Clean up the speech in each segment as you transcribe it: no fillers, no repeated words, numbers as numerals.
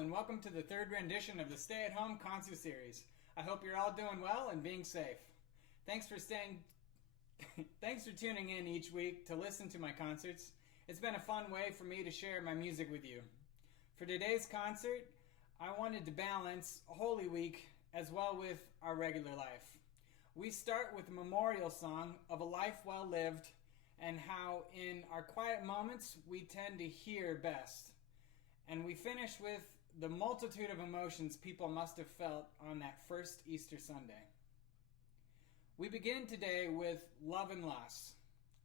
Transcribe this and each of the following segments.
and welcome to the third rendition of the Stay-at-Home Concert Series. I hope you're all doing well and being safe. Thanks for tuning in each week to listen to my concerts. It's been a fun way for me to share my music with you. For today's concert, I wanted to balance Holy Week as well with our regular life. We start with a memorial song of a life well lived and how in our quiet moments we tend to hear best. And we finish with the multitude of emotions people must have felt on that first Easter Sunday. We begin today with love and loss.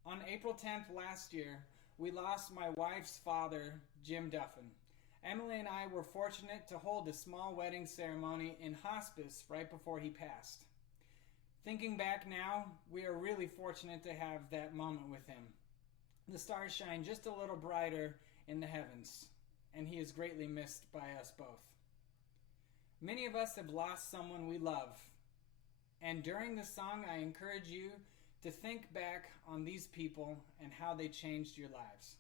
On April 10th last year, we lost my wife's father, Jim Duffin. Emily and I were fortunate to hold a small wedding ceremony in hospice right before he passed. Thinking back now, we are really fortunate to have that moment with him. The stars shine just a little brighter in the heavens, and he is greatly missed by us both. Many of us have lost someone we love, and during this song I encourage you to think back on these people and how they changed your lives.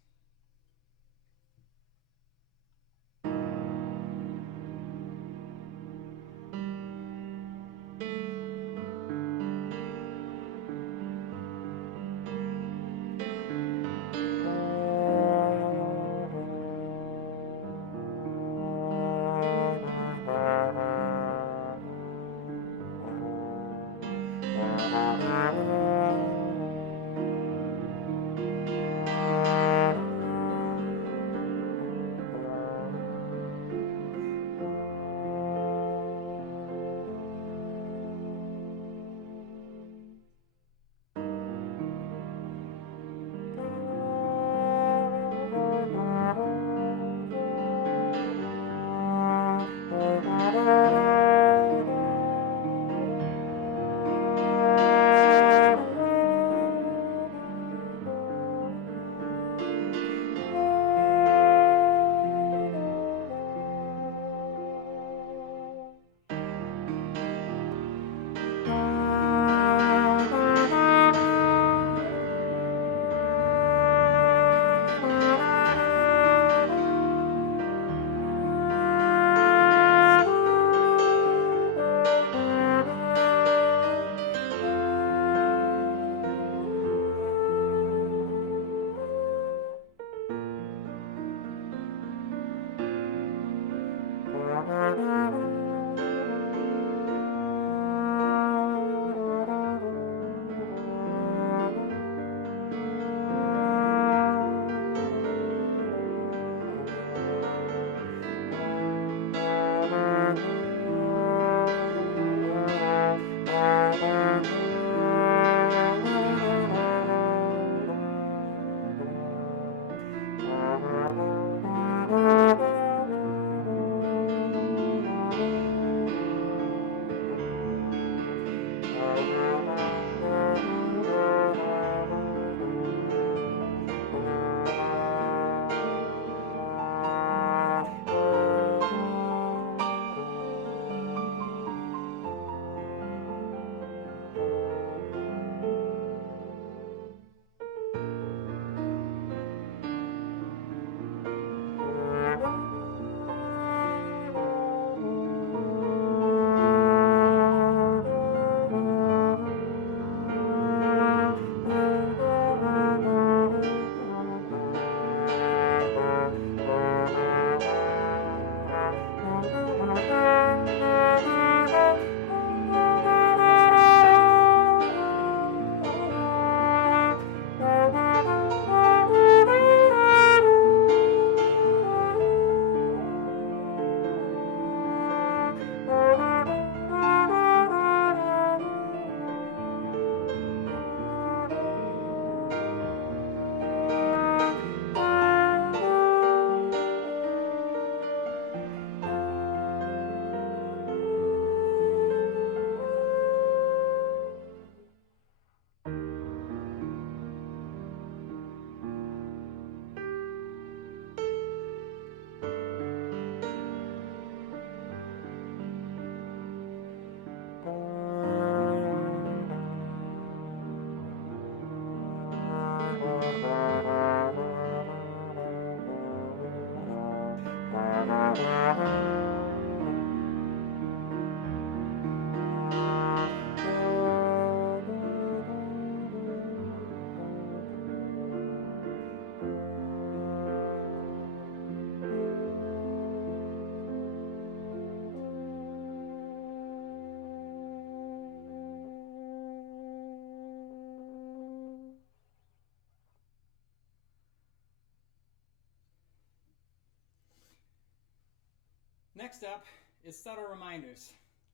Next up is Subtle Reminders.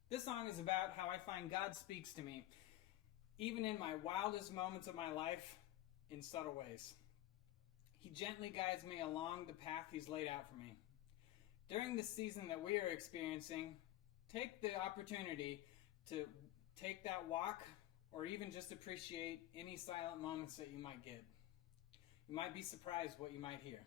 This song is about how I find God speaks to me, even in my wildest moments of my life, in subtle ways. He gently guides me along the path He's laid out for me. During the season that we are experiencing, take the opportunity to take that walk or even just appreciate any silent moments that you might get. You might be surprised what you might hear.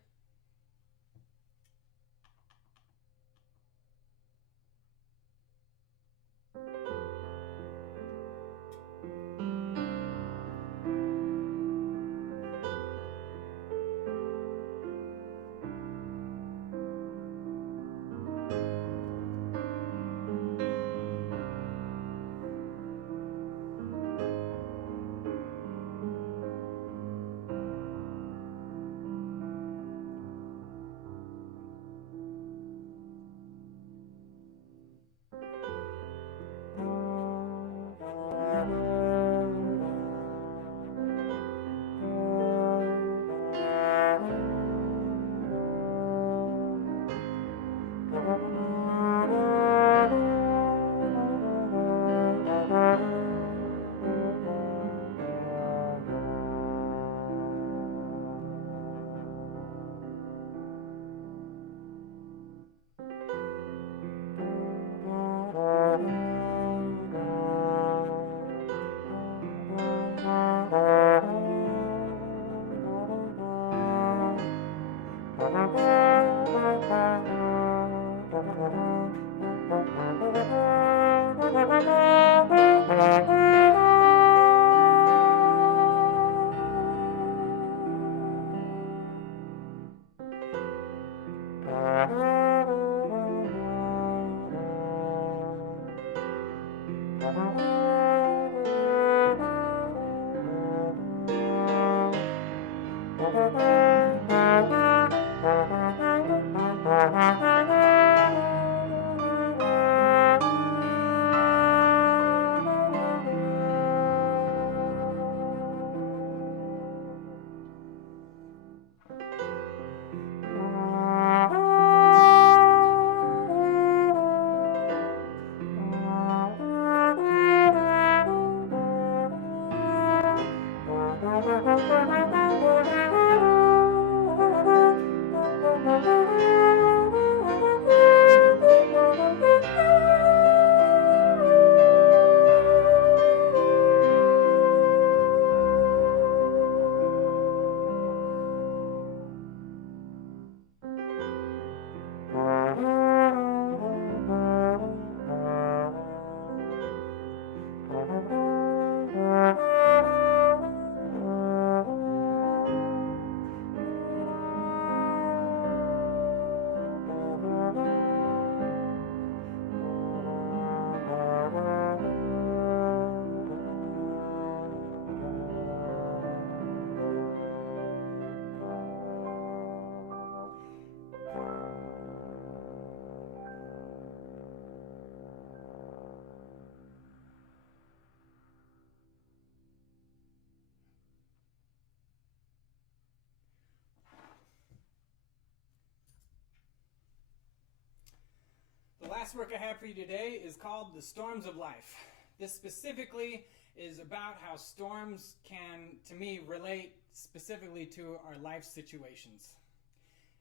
The last work I have for you today is called The Storms of Life. This specifically is about how storms can, to me, relate specifically to our life situations.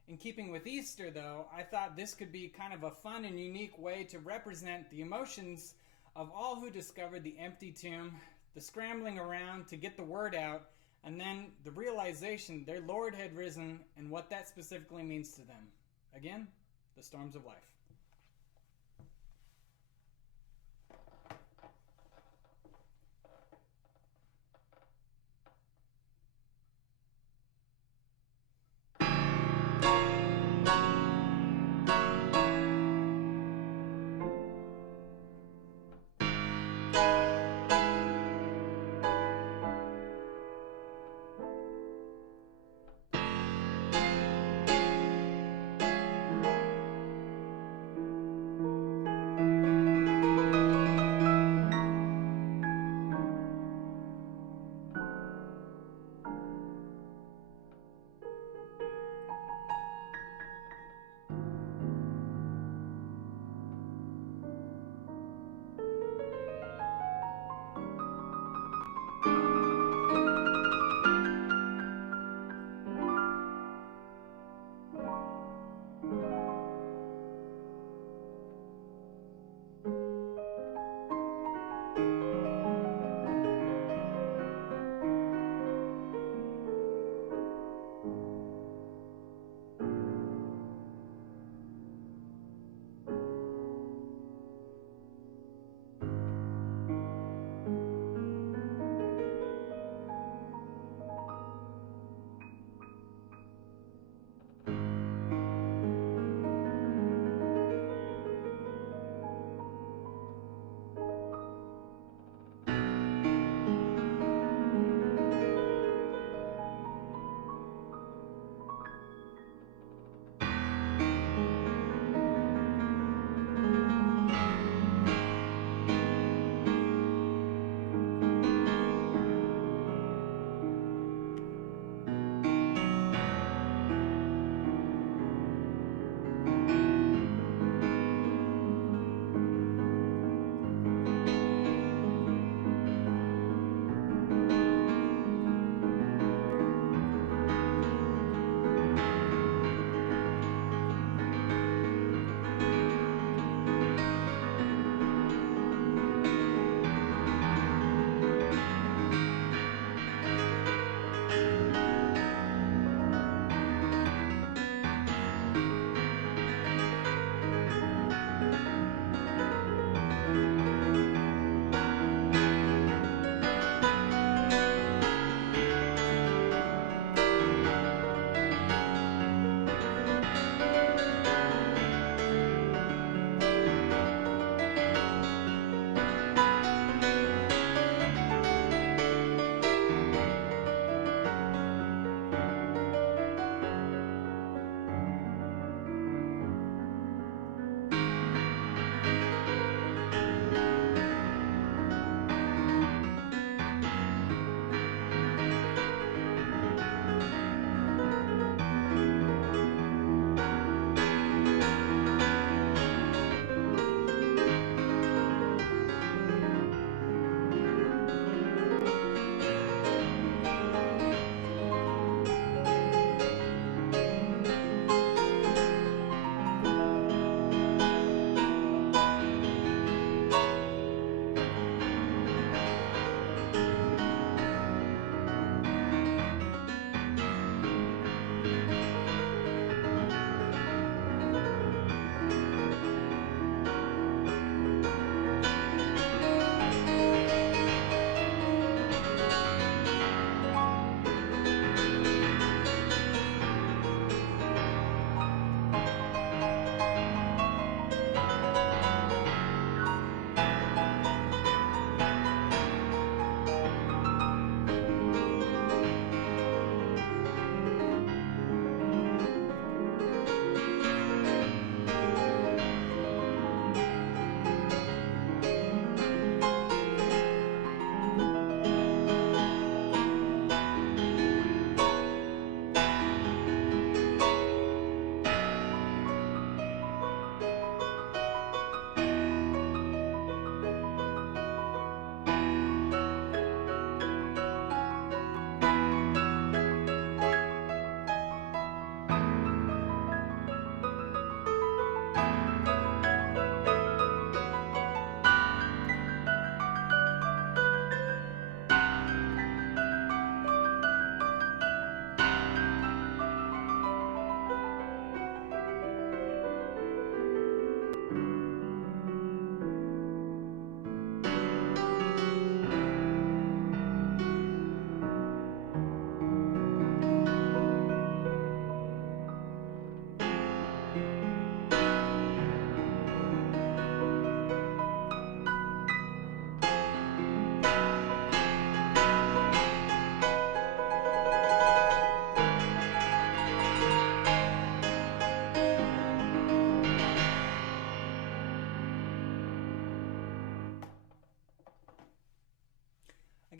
In keeping with Easter, though, I thought this could be kind of a fun and unique way to represent the emotions of all who discovered the empty tomb, the scrambling around to get the word out, and then the realization their Lord had risen and what that specifically means to them. Again, the storms of life.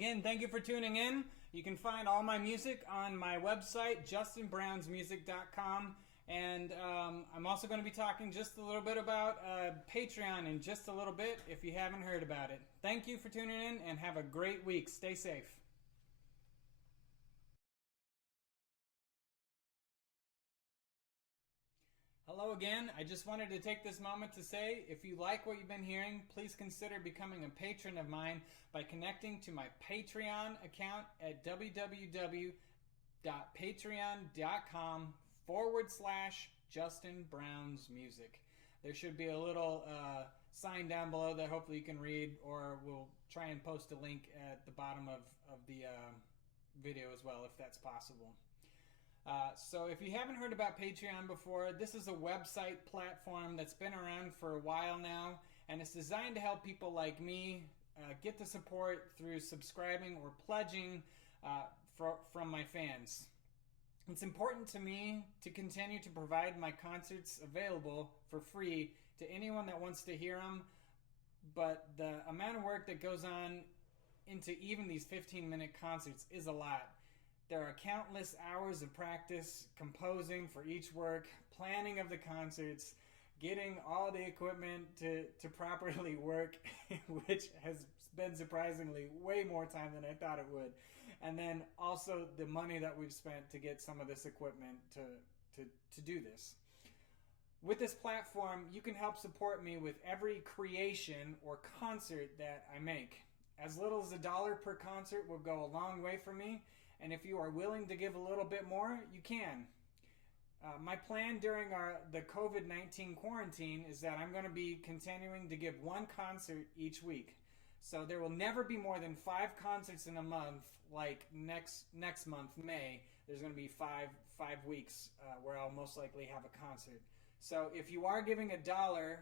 Again, thank you for tuning in. You can find all my music on my website, justinbrownsmusic.com. And I'm also going to be talking just a little bit about Patreon in just a little bit if you haven't heard about it. Thank you for tuning in and have a great week. Stay safe. Hello again. I just wanted to take this moment to say, if you like what you've been hearing, please consider becoming a patron of mine by connecting to my Patreon account at www.patreon.com/Justin Brown's Music. There should be a little sign down below that hopefully you can read, or we'll try and post a link at the bottom of the video as well, if that's possible. So if you haven't heard about Patreon before, this is a website platform that's been around for a while now, and it's designed to help people like me get the support through subscribing or pledging from my fans. It's important to me to continue to provide my concerts available for free to anyone that wants to hear them, but the amount of work that goes on into even these 15-minute concerts is a lot. There are countless hours of practice, composing for each work, planning of the concerts, getting all the equipment to properly work, which has been surprisingly way more time than I thought it would. And then also the money that we've spent to get some of this equipment to do this. With this platform, you can help support me with every creation or concert that I make. As little as $1 per concert will go a long way for me. And if you are willing to give a little bit more, you can. My plan during the COVID-19 quarantine is that I'm going to be continuing to give one concert each week. So there will never be more than 5 concerts in a month, like next month, May. There's going to be five weeks where I'll most likely have a concert. So if you are giving $1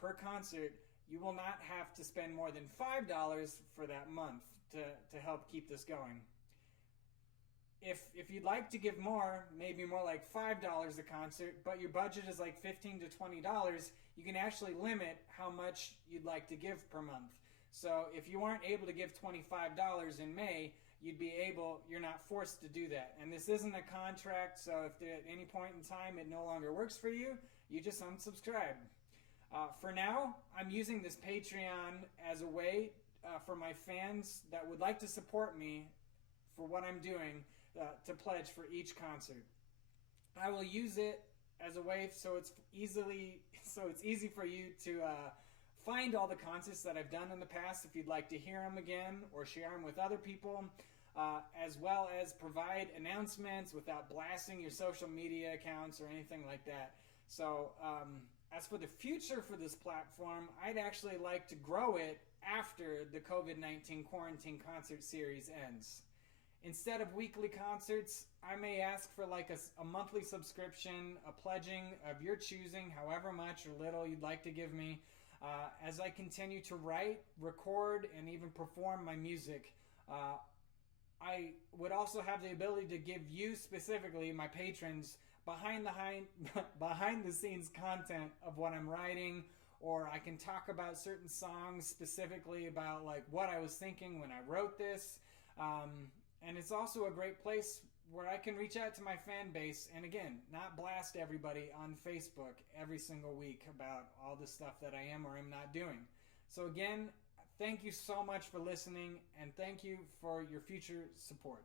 per concert, you will not have to spend more than $5 for that month to help keep this going. If you'd like to give more, maybe more like $5 a concert, but your budget is like $15 to $20, you can actually limit how much you'd like to give per month. So if you weren't able to give $25 in May, you're not forced to do that. And this isn't a contract, so if at any point in time it no longer works for you, you just unsubscribe. For now, I'm using this Patreon as a way for my fans that would like to support me for what I'm doing to pledge for each concert. I will use it as a way so it's easy for you to find all the concerts that I've done in the past if you'd like to hear them again or share them with other people, as well as provide announcements without blasting your social media accounts or anything like that. So as for the future for this platform, I'd actually like to grow it after the COVID-19 quarantine concert series ends. Instead of weekly concerts, I may ask for like a monthly subscription, a pledging of your choosing, however much or little you'd like to give me, as I continue to write, record, and even perform my music. I would also have the ability to give you specifically, my patrons, behind the scenes content of what I'm writing, or I can talk about certain songs specifically about like what I was thinking when I wrote this. And it's also a great place where I can reach out to my fan base and, again, not blast everybody on Facebook every single week about all the stuff that I am or am not doing. So, again, thank you so much for listening, and thank you for your future support.